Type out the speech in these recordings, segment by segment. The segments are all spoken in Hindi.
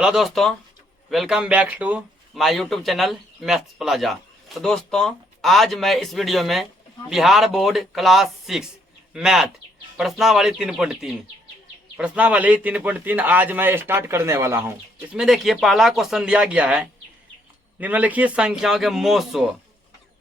हेलो दोस्तों, welcome back to my YouTube channel Maths Plaza. तो दोस्तों, आज मैं इस वीडियो में बिहार बोर्ड क्लास 6 मैथ प्रश्नावली 3.3 आज मैं स्टार्ट करने वाला हूं। इसमें देखिए, पहला क्वेश्चन दिया गया है, निम्नलिखित संख्याओं के मोसो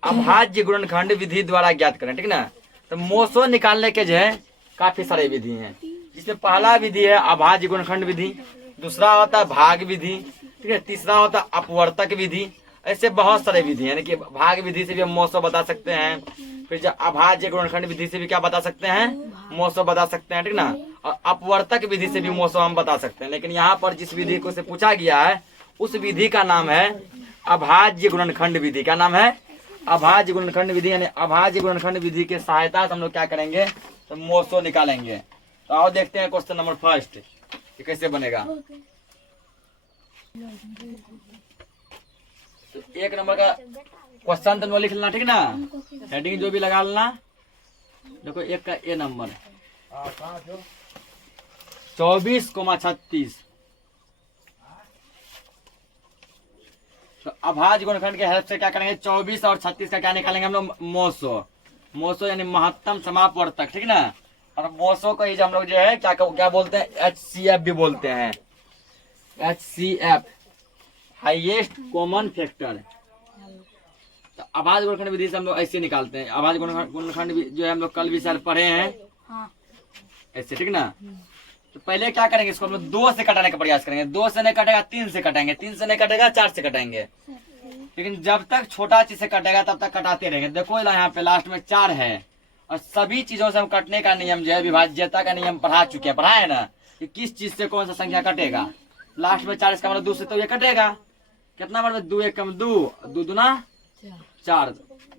अभाज्य गुणनखंड विधि द्वारा ज्ञात करें। ठीक ना। तो मोसो निकालने के जो है काफी सारे विधि हैं, जिसमें पहला विधि है अभाज्य गुणनखंड विधि, दूसरा होता है भाग विधि, ठीक है, तीसरा होता है अपवर्तक विधि। ऐसे बहुत सारे विधि हैं, यानी कि भाग विधि से भी हम मोसो बता सकते हैं, फिर जो अभाज्य गुणनखंड विधि से भी क्या बता सकते हैं, मोसो बता सकते हैं। ठीक ना। और अपवर्तक विधि से भी मोसो हम बता सकते हैं। लेकिन यहाँ पर जिस विधि को से पूछा गया है उस विधि का नाम है अभाज्य गुणनखंड विधि। क्या नाम है? अभाज्य गुणनखंड विधि। यानी अभाज्य गुणनखंड विधि की सहायता से हम लोग क्या करेंगे, तो मोसो निकालेंगे। तो आओ देखते हैं क्वेश्चन नंबर फर्स्ट, ये कैसे बनेगा। तो एक नंबर का क्वेश्चन तो लिख लेना, ठीक ना, हेडिंग जो भी लगा लेना। देखो, एक का ए नंबर 24,36। तो अभाज्य गुणनखंड के हेल्प से क्या करेंगे, 24 और 36 का क्या निकालेंगे हम लोग, मोसो। मोसो यानी महत्तम समापवर्तक। ठीक ना। और मोसो को ही हम लोग जो है क्या बोलते हैं, HCF भी बोलते हैं। HCF highest common factor. तो अभाज्य गुणनखंड विधि से हम लोग ऐसे निकालते हैं। अभाज्य गुणनखंड जो है हम लोग कल भी सर पढ़े हैं ऐसे। ठीक ना। तो पहले क्या करेंगे, इसको हम लोग 2 से कटाने का प्रयास करेंगे। 2 से नहीं कटेगा 3 से कटेंगे, 3 से नहीं कटेगा 4 से कटेंगे। लेकिन जब तक छोटा चीज से कटेगा तब तक कटाते रहेंगे। देखो यहाँ पे लास्ट में 4 है, और सभी चीजों से हम कटने का नियम जो है, विभाज्यता का नियम पढ़ा चुके हैं, पढ़ाए ना, कि किस चीज से कौन सा संख्या कटेगा। लास्ट में 4, इसका मतलब 2 से तो ये कटेगा। कितना बार में, 2 1 कम 2, 2 दूना 4,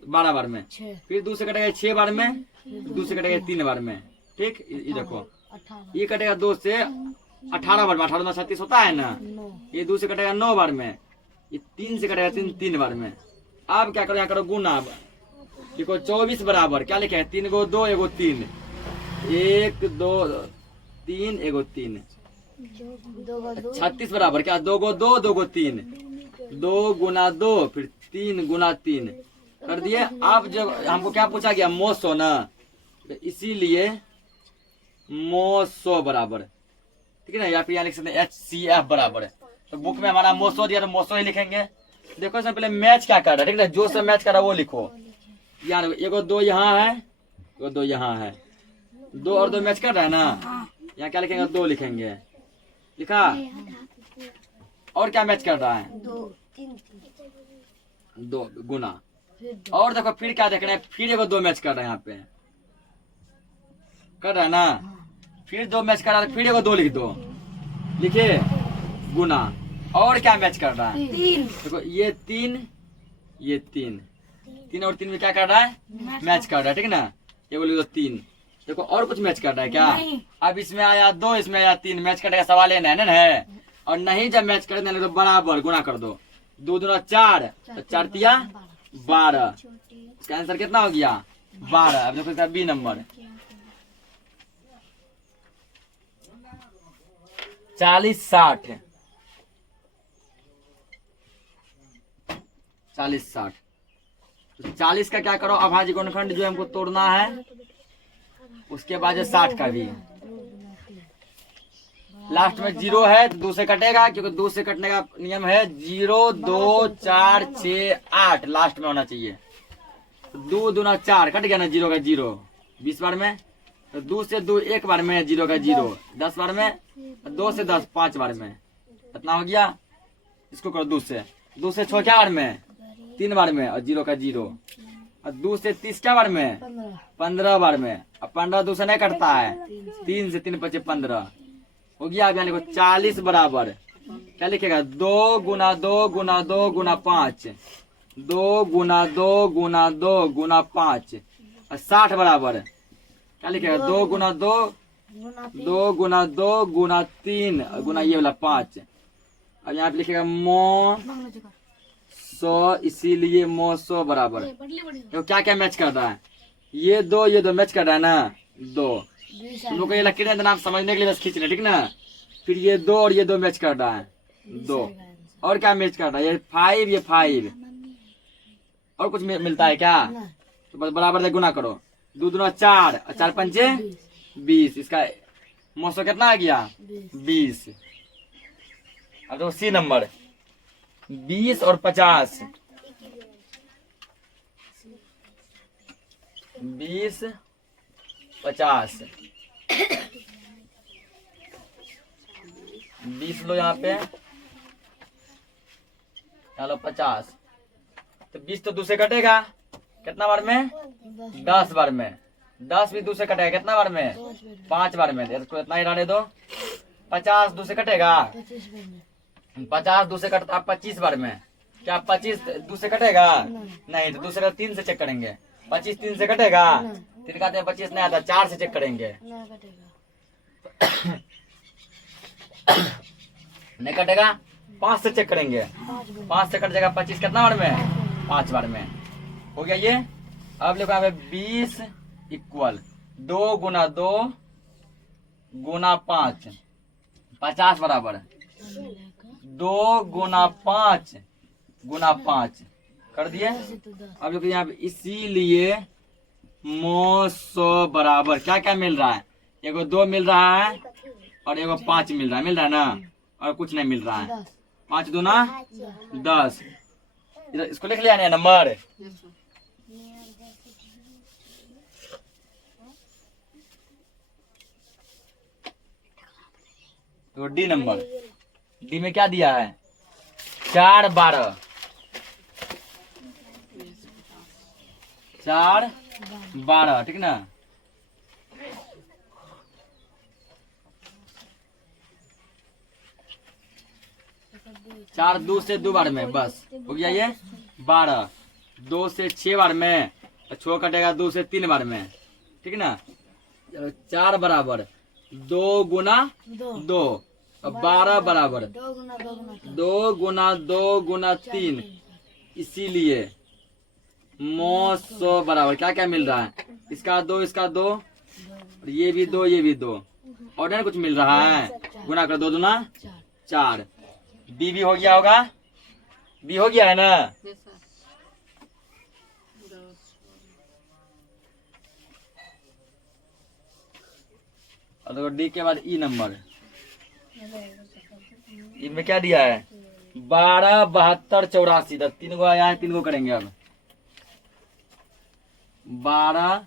12 बार में। फिर 2 से कटेगा 6 बार में, 2 से कटेगा 3 बार में। ठीक, ये देखो, ये कटेगा 2 से 18 बार में, 18 में 36 होता है ना। ये 2 से कटेगा 9 बार में, ये 3 से कटेगा 3 बार में। अब क्या करो, यहाँ करो गुना। अब देखो 24 बराबर क्या लिखे हैं, 3 गो 2 एगो 3, 1 2 3 एगो 3। 36 बराबर क्या, 2 गो 2 2 गो 3, 2 गुना 2 फिर 3 गुना 3 कर दिए। अब जब हमको क्या पूछा गया, मोसो ना, तो इसीलिए मोसो बराबर, ठीक है ना, या फिर यहाँ लिख सकते हैं HCF बराबर। तो बुक में हमारा मोसो दिया तो मोसो ही लिखेंगे। देखो इसमें पहले मैच क्या कर रहा है, ठीक है ना, जो से मैच कर रहा है वो लिखो। यार एगो 2 यहाँ है, एगो 2 यहाँ है, 2 और 2 मैच कर रहा है ना। यहाँ क्या लिखेंगे, 2 लिखेंगे। लिखा। और क्या मैच कर रहा है, 2 गुना। और देखो फिर क्या देख रहे हैं, फिर एगो 2 मैच कर रहा है, यहाँ पे कर रहा है ना। फिर 2 मैच कर रहा है, फिर एगो 2 लिख दो, लिखे गुना। और क्या मैच कर रहा है, 3। देखो ये 3, ये 3, 3 और 3 में क्या कर रहा है, मैच कर रहा है। ठीक है ना। ये बोले तो 3। देखो और कुछ मैच कर रहा है क्या, अब इसमें आया 2, इसमें आया 3, मैच करने का सवाल है ना है। और नहीं जब मैच कर देना तो बराबर गुना कर दो, 2 दूना 4, 4 तिया 12। इसका आंसर कितना हो गया, 12। अब देखो इसका बी नंबर 40 60 40 60। तो 40 का क्या करो, अभाज्य गुणनखंड जो हमको तोड़ना है, उसके बाद 60 का भी। लास्ट में 0 है तो 2 से कटेगा, क्योंकि 2 से कटने का नियम है 0 2 4 6 8 लास्ट में होना चाहिए। 2 दूना 4 कट गया ना, 0 का 0 20 बार में। तो 2 से 2 1 बार में, 0 का 0 10 बार में, 2 से 10 5 बार में। कितना हो गया, इसको करो 2 से 6 क्या बार में, 3 बार में, और 0 का 0। और 2 से 30 क्या बार में, 15 बार में। अब 15 2 से नहीं कटता है, 3 से 3 5 15 हो गया। अब यहाँ लिखो 40 बराबर क्या लिखेगा, 2 गुना 2 गुना 2 गुना 5, 2 गुना 2 गुना 2 गुना 5। और 60 बराबर क्या लिखेगा, 2 गुना 2 2 गुना 2 गुना 3 गुना ये वाला 5। अब यहाँ पे लिखेगा मोसो, इसीलिए मोसो बराबर। तो क्या क्या मैच कर रहा है, ये 2 मैच कर रहा है ना, 2। तुम लोग को ये लकीर है नाम समझने के लिए बस खींच रहे, ठीक ना। फिर ये 2 और ये 2 मैच कर रहा है, 2। और क्या मैच कर रहा है? ये 5, ये 5। और कुछ मिलता है क्या? तो बस बराबर से गुना करो। 2 दूना 4 और 4 पंचे 20। इसका मौसो कितना आ गया? 20। अब तो सी नंबर 20 और 50। 20 50 20 लो यहाँ पे, चलो 50। तो 20 तो 2 से कटेगा कितना बार में? 10 बार में। 10 भी 2 से कटेगा कितना बार में? 5 बार में। इसको इतना ही रहने दो। 50 2 से कटेगा? 50 2 से कटता 25 बार में। क्या 25 2 से कटेगा? नहीं। तो दूसरे 3 से चेक करेंगे। 25 3 से कटेगा? 3 का 25 नहीं आता, 4 से चेक करेंगे। नहीं कटेगा? 5 से चेक करेंगे। 5 से कट जाएगा 25 कितना बार में? 5 बार में। हो गया ये। अब लिखो यहाँ पे 20 इक्वल 2 गुना 2 गुना 5 50 बराबर 2 गुना 5 गुना 5 कर दिए। अब देखो यहाँ पे इसीलिए मौसो बराबर क्या क्या मिल रहा है? एगो 2 मिल रहा है और एगो 5 मिल रहा है ना, और कुछ नहीं मिल रहा है। 5 दूना 10। इसको लिख लिया नंबर। तो डी नंबर, डी में क्या दिया है? 4 12 4 12, ठीक ना? चार 2 से 2 बार में बस हो गया ये 12। 2 से 6 बार में, 6 कटेगा 2 से 3 बार में, ठीक ना? 4 बराबर 2 गुना 2 और 12 बराबर 2 गुना 2 गुना 3। इसीलिए मौसो बराबर क्या क्या मिल रहा है? इसका 2 इसका 2 और ये भी 2 ये भी 2 और नहीं कुछ मिल रहा है। गुना कर 2 दूना 4। बी भी हो गया होगा? बी हो गया है ना? और डी के बाद ई नंबर। इनमें क्या दिया है? 12 72 84। 3 गो आया है, 3 गो करेंगे अब। 12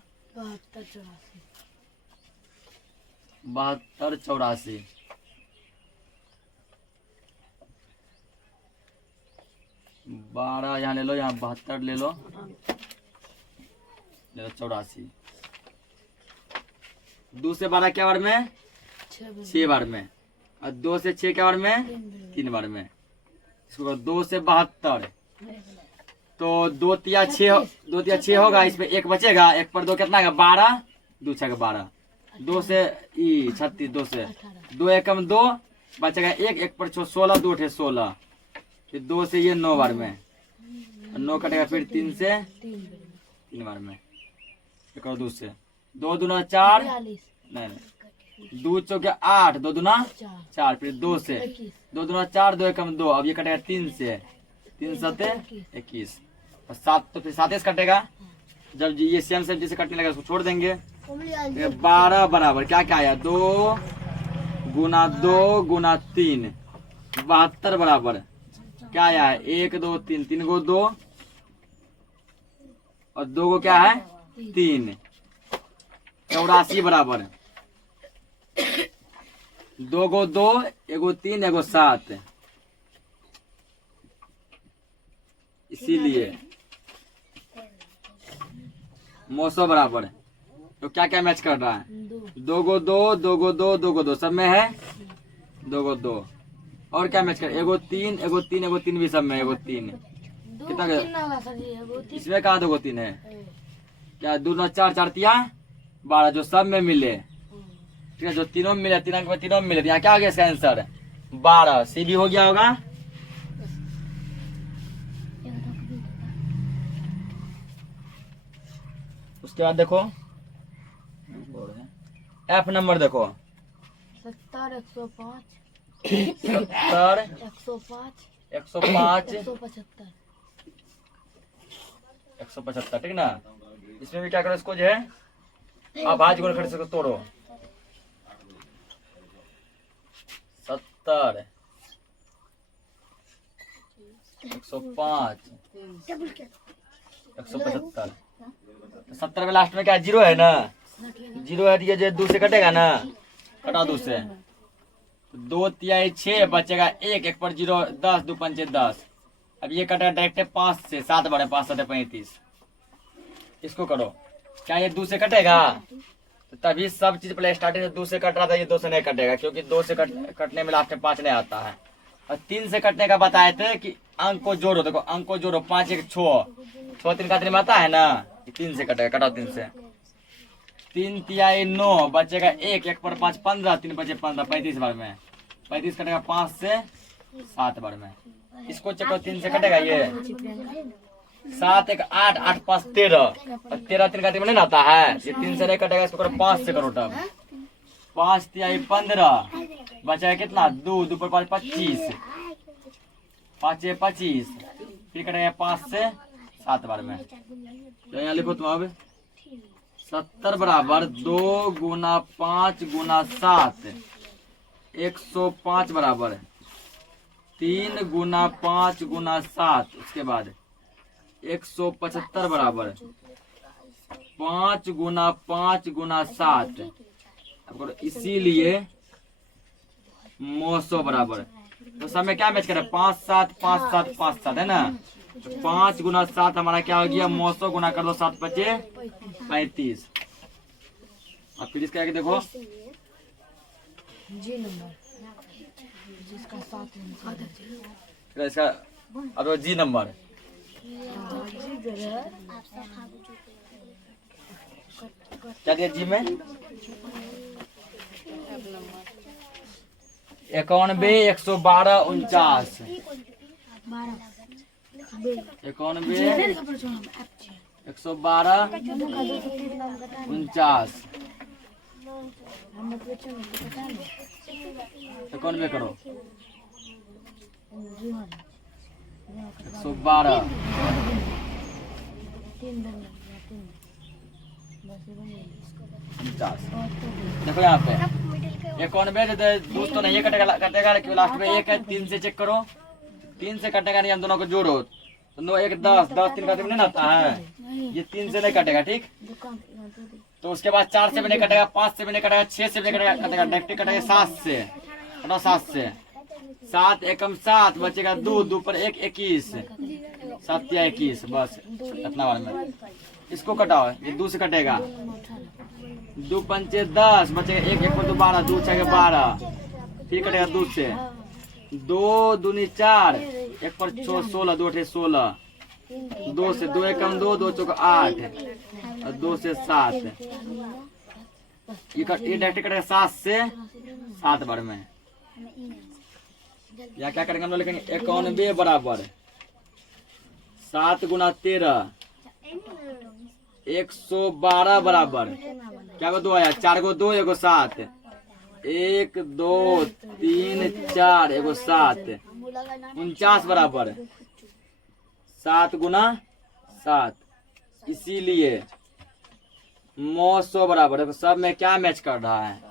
72 84। 12 यहाँ ले लो, यहाँ 72 ले लो, 84। 2 से 12 क्या बार में? 6 बार में। और 2 से 6 क्या बार में? 3 बार में। इसको 2 से 72 तो 2 तिया 6 होगा। इसमें 1 बचेगा, 1 पर 2 कितना है? 12 2 6 12। 2 से 36 2 से 2 एकम 2 बचेगा 1 पर 16 2 उठे 16। फिर 2 से ये 9 बार में, 9 कटेगा फिर 3 से 3 बार में। एक और 2 से 2 दूना 4 नहीं 2 चौके 8 2 दूना 4 फिर 2 से 2 दूना 4 2 एकम 2। अब ये कटेगा 3 से 3 सते 21 और 7 तो फिर 7 कटेगा। जब ये सेम सेम जैसे कटने लगा उसको छोड़ देंगे। 12 बराबर क्या क्या आया? 2 गुना 2 गुना 3 72 बराबर क्या आया है? 1 2 3 3 गो 2 और 2 गो क्या है? 3 84 बराबर 2 गो 2 एगो 3 एगो 7। इसीलिए मौसो बराबर तो क्या क्या मैच कर रहा है? 2 गो 2 2 गो 2 2 गो 2 सब में है 2 गो 2। और क्या मैच कर? एगो 3 एगो 3 एगो 3 भी सब में एगो 3। कितना इसमें कहा 2 गो 3 है? क्या 2 9 4 4 तिया 12 जो सब में मिले, ठीक है? जो तीनों में मिले, तीनों में मिले, यहाँ क्या हो गया इसका आंसर? 12। सी भी हो गया होगा। उसके बाद देखो एफ नंबर देखो 70 105 70, 105, 105, 175, 175, ठीक ना। इसमें भी क्या करो, इसको जो है अभाज्य गुणनखंड से तोड़ो। 70, 105, 175। 70 में लास्ट में क्या जीरो है ना, जीरो है, ये जो 2 से कटेगा ना, कटा 2 से, 2 तिहाई 6 बचेगा 1, 1 पर 0, 10, 2 पंचे 10। अब ये कटेगा डायरेक्ट 5 से, 7 बड़े 5 7 35। इसको करो, क्या ये 2 से कटेगा, तो तभी सब चीज पहले स्टार्टिंग से 2 से कट रहा था, ये 2 से नहीं कटेगा, क्योंकि 2 से कटने में लास्ट में 5 नहीं आता है। और 3 से कटने का बताए थे कि अंक को जोड़ो, देखो अंक को जोड़ो, 5 1 6, 6 3 का 3 में आता है ना, 3 से कटेगा, कटाओ 3 से, 3 तिहाई 9 बचेगा 1, 1 पर 5 15, 3 बचे 15, 35 बार में, 35 कटेगा 5 से 7 बार में। इसको चेको, 3 से कटेगा ये, 7 1 8, 8 5 13, और 13 3 का 3 में नहीं आता है, ये 3 से नहीं कटेगा, इसको करो 5 से करो। तब 5 तिहाई 15 बचा कितना, 2 2 पर 5 25, 5 25, फिर कटेगा 5 से 7 बार में। तो यहाँ लिखो तुम अब 70 बराबर 2 गुना 5 गुना 7, 105 बराबर 3 गुना 5 गुना 7, उसके बाद 175 बराबर 5 गुना 5 गुना 7। इसीलिए 900 बराबर, तो सब में क्या मैच करे, 5 7 5 7 5 7 है ना, 5 गुना 7 हमारा क्या हो गया, 900 गुना कर दो, 7 बचे 35। अब फिर इसका आगे देखो, जी नंबर जिसका 7 नंबर, फिर इसका अब जी नंबर, क्या दिया जी में, 91 112 49, 91 112 49, 91 करो, 112 50। देखो यहाँ पे 91 दोस्तों नहीं कटेगा, क्यों लास्ट में 1 है, 3 से चेक करो, 3 से कटेगा नहीं, हम दोनों को जोड़ो, तो 9 1 10, 10 3 का 3 नहीं आता है, ये 3 से नहीं कटेगा, ठीक। तो उसके बाद 4 से भी नहीं कटेगा, 5 से भी नहीं कटेगा, 6 से भी नहीं कटेगा, डायरेक्ट कटेगा 7 से, 7 से, 7 एकम 7 बचेगा 2, 2 पर 1 21, 7 या 21, बस इतना बार में। इसको कटाओ, ये 2 से कटेगा, 2 पंचे 10 बचेगा 1, 1 पर 2 12, 2 6 12, फिर कटेगा 2 से, 2 दूनी 4, 1 पर 6 16, 2 8 16, 2 से 2 एकम 2, 2 चौका 8, और 2 से 7, ये डायरेक्ट कटेगा 7 से 7 बार में। या क्या करेंगे हम लोग, लिखेंगे 91 बराबर 7 गुना 13, 112 बराबर क्या को 2 आया, 4 को 2 1 7, 1 2 3 4 1 7, 49 बराबर 7 गुना 7, इसीलिए 900 बराबर। देखो सब में क्या मैच कर रहा है,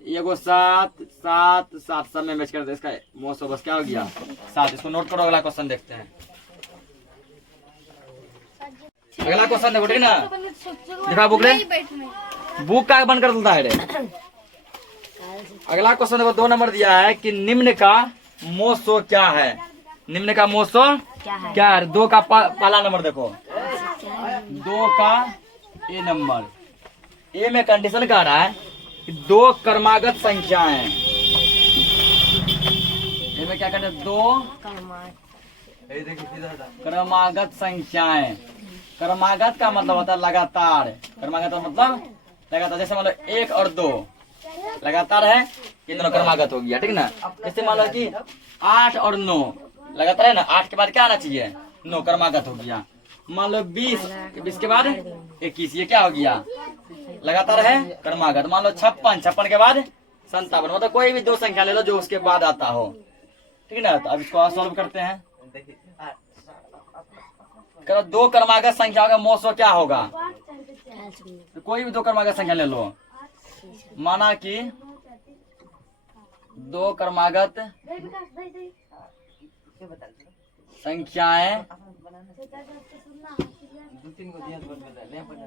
एगो 7 7 7 सब में मैच कर रहा है, इसका 900 बस क्या हो गया 7। इसको नोट करो, अगला क्वेश्चन देखते हैं। अगला क्वेश्चन देखो, ठीक ना, दिखा बुक रे, बुक का बंद कर देता है रे। अगला क्वेश्चन देखो, 2 नंबर दिया है कि निम्न का मोसो क्या है, निम्न का मोसो क्या है। 2 का पहला नंबर देखो, 2 का ए नंबर, ए में कंडीशन कह रहा है कि 2 क्रमागत संख्याएं, ए में क्या कहते हैं, 2 क्रमागत संख्याएं। क्रमागत का मतलब होता है लगातार, क्रमागत का मतलब लगातार, जैसे मान लो 1 और 2 लगातार है, ये दोनों क्रमागत हो गया, ठीक ना। जैसे मान लो कि 8 और 9 लगातार है ना, 8 के बाद क्या आना चाहिए 9, क्रमागत हो गया। मान लो 20 के बाद 21, ये क्या हो गया लगातार है, क्रमागत। मान लो 56 के बाद 57, मतलब कोई भी दो संख्या ले लो जो उसके बाद आता हो, ठीक है ना। तो अब इसको सॉल्व करते हैं। करो दो क्रमागत संख्या का मोसो क्या होगा, तो कोई भी दो क्रमागत संख्या ले लो। माना कि दो क्रमागत संख्याएं,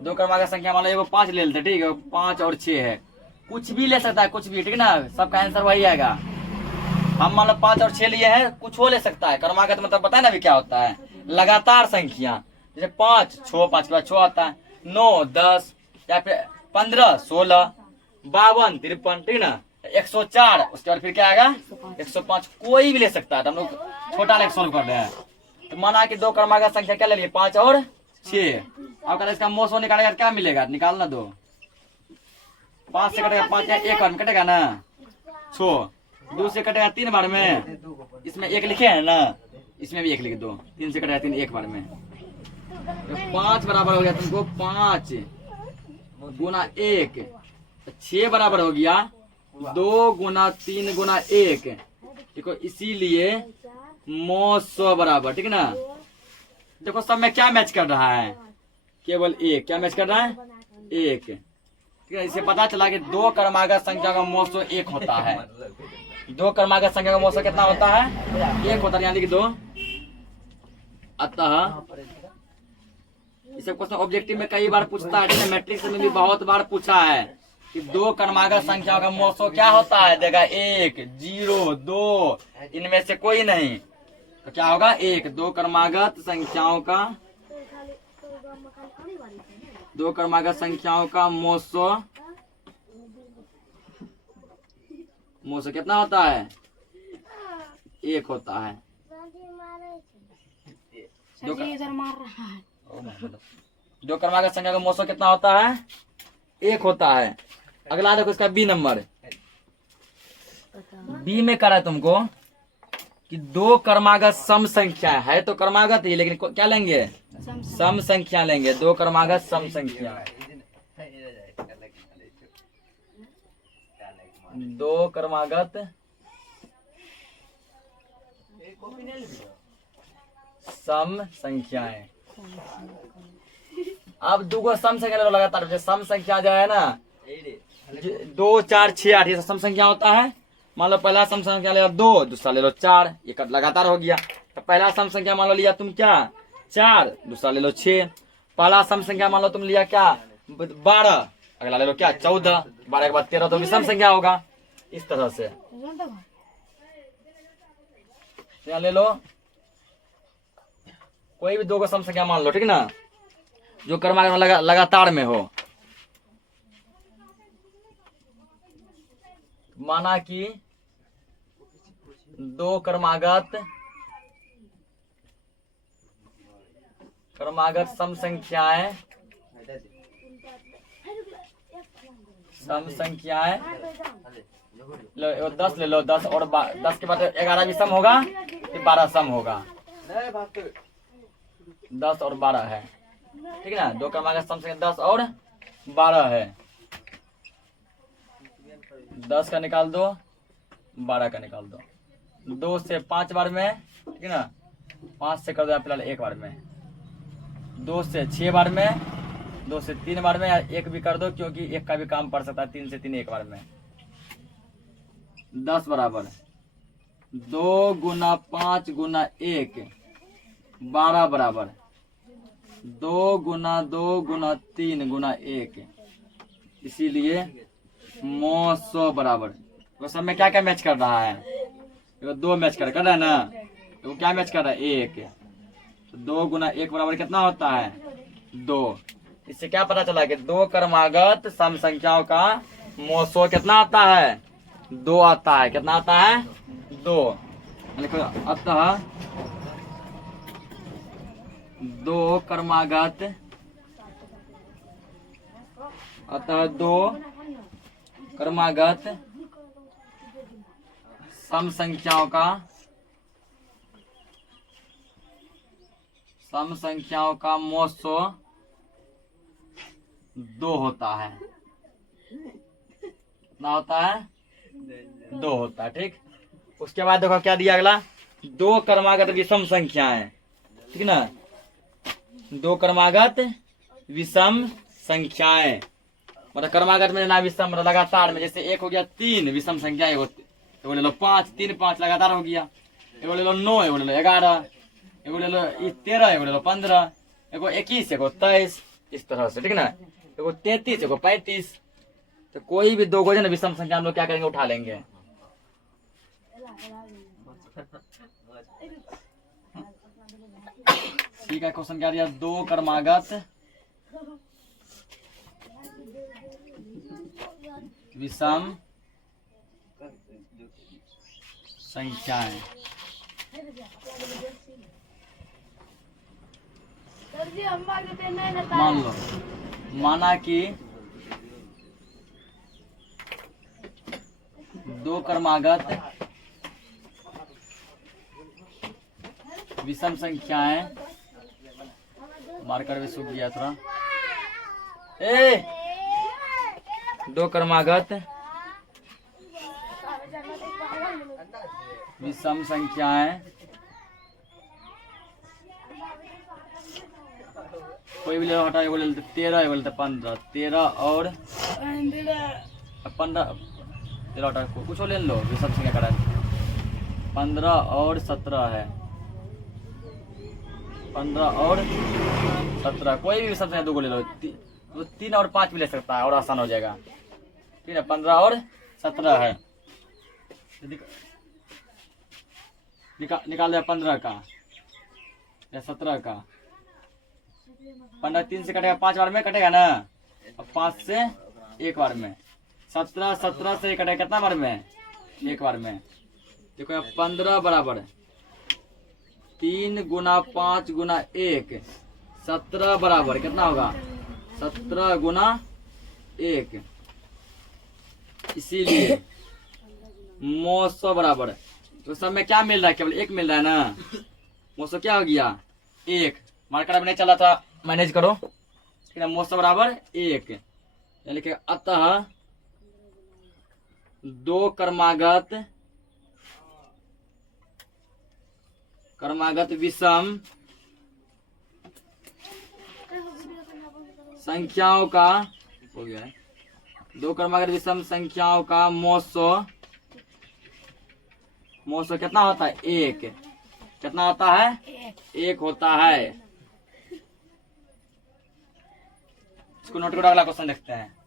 दो क्रमागत संख्या मान लो एगो 5 ले लेते, ठीक है, 5 और 6 है, कुछ भी ले सकता है, कुछ भी, ठीक है ना, सबका आंसर वही आएगा। हम मान लो 5 और 6 लिए हैं, कुछ हो ले सकता है। क्रमागत मतलब पता है ना अभी क्या होता है, लगातार संख्या, जैसे 5 6 5 के बाद 6 आता है, 9 10 या फिर 15 16 52 53, ठीक है ना, 104, उसके बाद फिर क्या आएगा 105, कोई भी ले सकता है। तो हम लोग छोटा लेकर सॉल्व कर रहे हैं। तो माना कि दो क्रमागत संख्या क्या ले लिए, 5 और 6। अब इसका मोसो निकालेगा क्या मिलेगा, निकालना दो, 5 से कटेगा 5, 1 बार में कटेगा ना 6, 2 से कटेगा 3 बार में, इसमें 1 लिखे हैं ना, इसमें भी 1 लिख दो, 3 से कटेगा 3 1 बार में, तो 5 बराबर हो गया तुमको 5 गुना 1, 6 बराबर हो गया 2 गुना 3 गुना 1, देखो इसीलिए मोसो बराबर, ठीक है ना। देखो सब में क्या मैच कर रहा है, केवल 1, क्या मैच कर रहा है 1, ठीक है। इससे पता चला कि दो क्रमागत संख्या का मोसो 1 होता है। दो क्रमागत संख्या का मोसो कितना होता है, 1 होता है, यानी कि 2। अतः इसे क्वेश्चन ऑब्जेक्टिव में कई बार पूछता है, मैट्रिक्स में भी बहुत बार पूछा है कि दो क्रमागत संख्याओं का मोसो क्या होता है, देगा 1 0 2, इनमें से कोई नहीं, तो क्या होगा 1। दो क्रमागत संख्याओं का, दो क्रमागत संख्याओं का मोसो, मोसो कितना होता है 1 होता है। इधर मार रहा है। दो क्रमागत संख्या का मोसो कितना होता है 1 होता है। अगला देखो इसका बी नंबर, बी में करा है तुमको कि दो क्रमागत सम संख्या है, तो क्रमागत ही, लेकिन क्या लेंगे सम संख्या लेंगे, दो क्रमागत सम संख्या, दो क्रमागत सम संख्याएं। अब दो सम संख्या ले लो लगातार, जैसे सम संख्या जो है ना 2 4 6 8, ये सम संख्या होता है। मान लो पहला सम संख्या ले लो 2, दूसरा ले लो 4, ये लगातार हो गया। तो पहला सम संख्या मान लो लिया तुम क्या 4, दूसरा ले लो 6। पहला सम संख्या मान लो तुम लिया क्या 12, अगला ले लो क्या 14, 12 के बाद 13, तो भी सम संख्या होगा। इस तरह से यहाँ ले लो कोई भी दो का सम संख्या मान लो, ठीक है ना, जो क्रमागत में लगातार में हो। माना कि दो क्रमागत सम संख्याएं, लो 10 ले लो, 10 और 10 के बाद 11 भी सम होगा, फिर 12 सम होगा, 10 और 12 है, ठीक है ना। दो क्रमागत सम संख्या 10 और 12 है, 10 का निकाल दो, 12 का निकाल दो, 2 से 5 बार में, ठीक है ना, 5 से कर दो फिलहाल 1 बार में, 2 से 6 बार में, 2 से 3 बार में, या 1 भी कर दो क्योंकि 1 का भी काम पड़ सकता है, 3 से 3 1 बार में। 10 बराबर 2 गुना 5 गुना 1, 12 बराबर 2 गुना 2 गुना 3 गुना 1, इसीलिए मोसो बराबर। तो सब में क्या क्या मैच कर रहा है, तो 2 मैच कर रहा है ना, तो क्या मैच कर रहा है 1, तो 2 गुना 1 बराबर कितना होता है 2। इससे क्या पता चला कि दो क्रमागत सम संख्याओं का मोसो कितना आता है 2 आता है, कितना आता है 2। अतः दो क्रमागत, अतः दो क्रमागत सम संख्याओं का मोसो 2 होता है, कितना होता है 2 होता है। ठीक, उसके बाद देखो क्या दिया अगला, 2 क्रमागत विषम संख्याएं, ठीक ना, 2 क्रमागत विषम संख्याएं, मतलब क्रमागत में ना विषम मतलब लगातार में, जैसे एक हो गया 3 विषम संख्या, एगो ले लो 5, 3 5 लगातार हो गया, एगो ले लो 9, एगो ले लो 11, एगो ले लो 13, एगो ले लो 15, एगो 21, एगो 23, इस तरह से, ठीक ना, एगो 33, एगो 35। तो कोई भी 2 गोजन विषम संख्या हम लोग क्या करेंगे, उठा लेंगे। ठीक है, क्वेश्चन क्या दिया, 2 क्रमागत विषम संख्याएं, मान लो, माना कि 2 क्रमागत विषम संख्याएं, मार्कर भी सूख गया थोड़ा, 2 क्रमागत विषम संख्याएं, कोई भी ले लो, हटा, एगो ले लेते 13, एगो ले लेते 15, 13 और 15, 13 हटा, कुछ ले लो विषम संख्या करा, 15 और 17 है, 15 और 17, कोई भी विषम संख्या 2 को ले लो, 3 और 5 भी ले सकता है और आसान हो जाएगा। ठीक है, 15 और 17 है, निकाल दिया 15 का या 17 का, 15 3 से कटेगा, 5 बार में कटेगा ना, और 5 से 1 बार में, 17 17 से कटेगा कितना बार में, 1 बार में। देखो 15 बराबर 3 गुना 5 गुना 1, 17 बराबर कितना होगा, 17 गुना 1, इसीलिए 900 बराबर, तो सब में क्या मिल रहा है, केवल 1 मिल रहा है ना, 900 क्या हो गया 1, मार्कर अब नहीं चला था, मैनेज करो, ठीक है, 900 बराबर 1, यानी कि अतः 2 क्रमागत विषम संख्याओं का हो गया है, 2 क्रमागत विषम संख्याओं का 900 कितना होता है, 1, कितना होता है, 1 होता है। इसको नोट करो, अगला क्वेश्चन देखते हैं।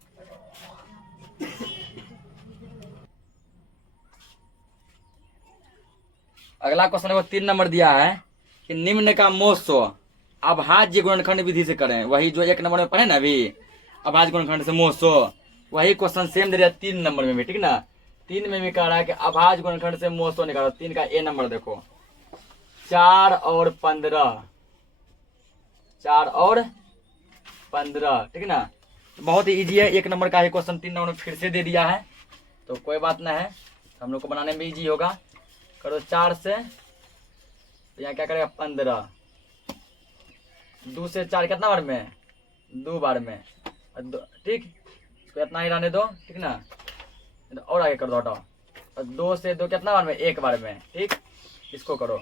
अगला क्वेश्चन को 3 नंबर दिया है कि निम्न का मोसो अभाज्य गुणनखंड विधि से करें, वही जो 1 नंबर में पढ़े ना अभी, अभाज्य गुणनखंड से मोसो, वही क्वेश्चन सेम दे दिया 3 नंबर में भी, ठीक ना, 3 में भी कह रहा है कि अभाज्य गुणनखंड से मोसो निकालो। 3 का ए नंबर देखो, 4 और 15, 4 और 15, ठीक ना, बहुत ही इजी है, 1 नंबर का ही क्वेश्चन 3 नंबर में फिर से दे दिया है, तो कोई बात ना है, हम लोग को बनाने में इजी होगा। करो 4 से, तो यहाँ क्या करेगा 15, 2 से 4 कितना बार में, 2 बार में, ठीक, इसको इतना ही रहने दो, ठीक ना, और आगे कर दो हटाओ, और 2 से 2 कितना बार में, 1 बार में, ठीक, इसको करो,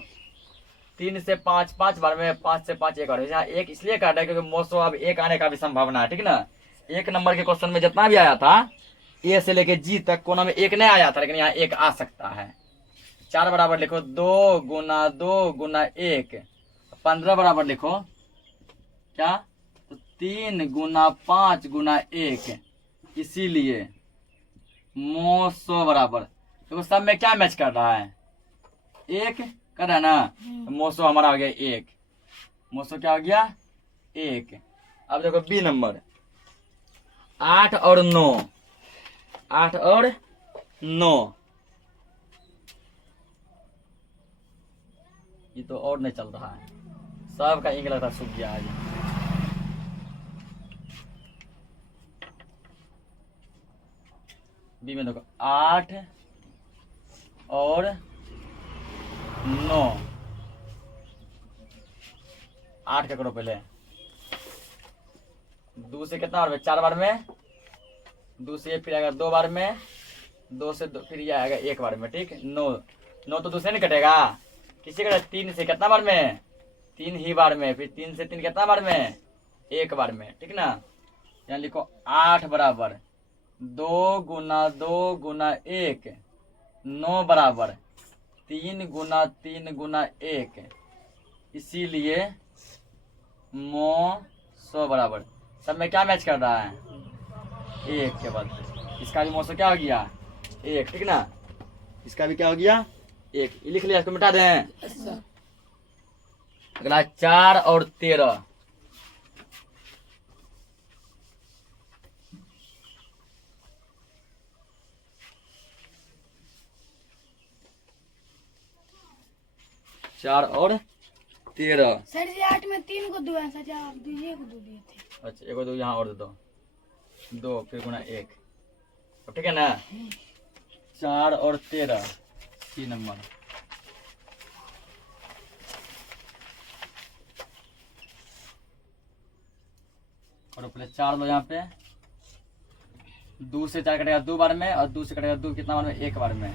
3 से 5 5 बार में, 5 से 5 1 बार में, यहाँ 1 इसलिए काटा है क्योंकि मोसो अब 1 आने का भी संभावना है, ठीक ना। 1 नंबर के क्वेश्चन में जितना भी आया था ए से लेके जी तक कोना में 1 नहीं आया था, लेकिन यहाँ 1 आ सकता है। 4 बराबर लिखो 2 गुना 2 गुना 1, 15 बराबर लिखो क्या, तो 3 गुना 5 गुना 1, इसीलिए 900 बराबर, देखो सब में क्या मैच कर रहा है, 1 कर रहा है ना, 900 हमारा हो गया 1, 900 क्या हो गया 1। अब देखो बी नंबर 8 और 9, 8 और 9, ये तो और नहीं चल रहा है, सबका इंक लगता सूख गया है। बी में देखो 8 और 9, 8 का करो पहले, 2 से कितना बार में, 4 बार में, 2 से फिर आएगा 2 बार में, 2 से 2 फिर ये आएगा एक बार में, ठीक। 9 9 तो दूसरे नहीं कटेगा, किसी का 3 से कितना बार में, 3 ही बार में, फिर 3 से 3 कितना बार में, एक बार में, ठीक ना। यहाँ लिखो 8 बराबर 2 गुना 2 गुना 1 9 बराबर 3 गुना 3 गुना 1, इसीलिए मो 100 बराबर, सब में क्या मैच कर रहा है, 1 के बाद इसका भी मौसम क्या हो गया 1, ठीक ना। इसका भी क्या हो गया 1, ये लिख लिया, इसको मिटा दें। अगला 4 और 13, चार और 13। सर जी 8 में 3 को 2 है सर जी, आप दीजिए को 2 दिए थे। अच्छा, एक 2 यहाँ और दे दो, 2 फिर गुना 1, ठीक है ना। 4 और 13 सी नंबर। और पहले 4 लो यहाँ पे, 2 से 4 कटेगा 2 बार में, और 2 से कटेगा 2 कितना बार में, 1 बार में।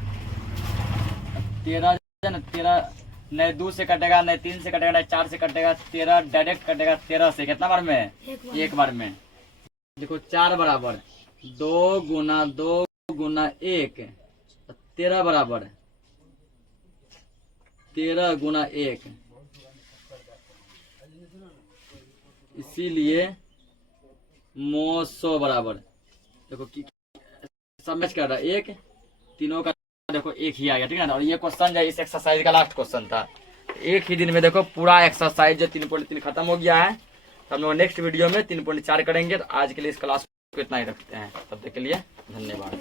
13 न 13 नहीं 2 से कटेगा, नहीं 3 से कटेगा, नहीं 4 से कटेगा, 13 डायरेक्ट कटेगा 13 से, कितना बार में, एक बार में। देखो 4 बराबर 2 गुना 2 गुना 1, 13 बराबर 13 गुना 1, इसीलिए मो 100 बराबर, देखो सब मैच कर रहा है, 1 तीनों का देखो 1 ही आ गया, ठीक है ना। और ये क्वेश्चन जो इस एक्सरसाइज का लास्ट क्वेश्चन था, एक ही दिन में देखो पूरा एक्सरसाइज जो 3.3 खत्म हो गया है। तो हम लोग नेक्स्ट वीडियो में 3.4 करेंगे। तो आज के लिए इस क्लास को इतना ही रखते हैं, तब तक के लिए धन्यवाद।